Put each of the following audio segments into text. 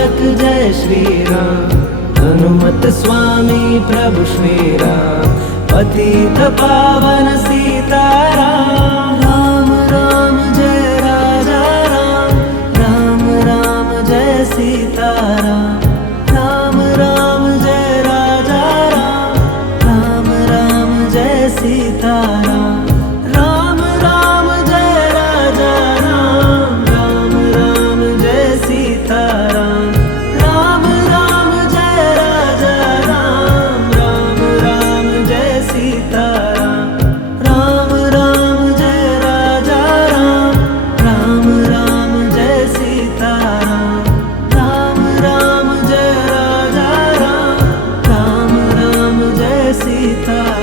भंजक जय श्री राम। हनुमत स्वामी प्रभु श्री राम, पतित पावन सीताराम। राम राम जय राजा राम, राम राम जय सीताराम। राम राम जय राजा राम, राम राम जय सीताराम। राम राम जय राजा राम, राम राम जय सीताराम। राम राम जय राजा राम, राम राम जय सीताराम। राम राम जय राजा राम, राम राम जय सीताराम। राम राम जय राजा राम, राम राम जय सीताराम।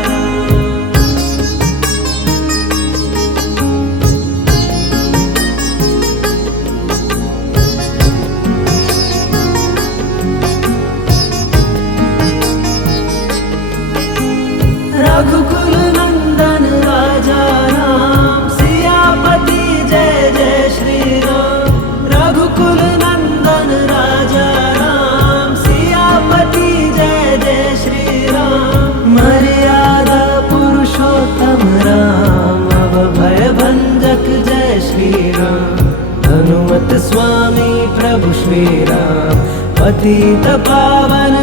रघुकुल नंदन राजा राम, सियापति जय जय श्री राम। रघुकुल नंदन राजा राम, सियापति जय जय श्री राम। मर्यादा पुरुषोत्तम राम, अभय भंजक जय श्री राम। हनुमत स्वामी प्रभु श्री राम, पतित पावन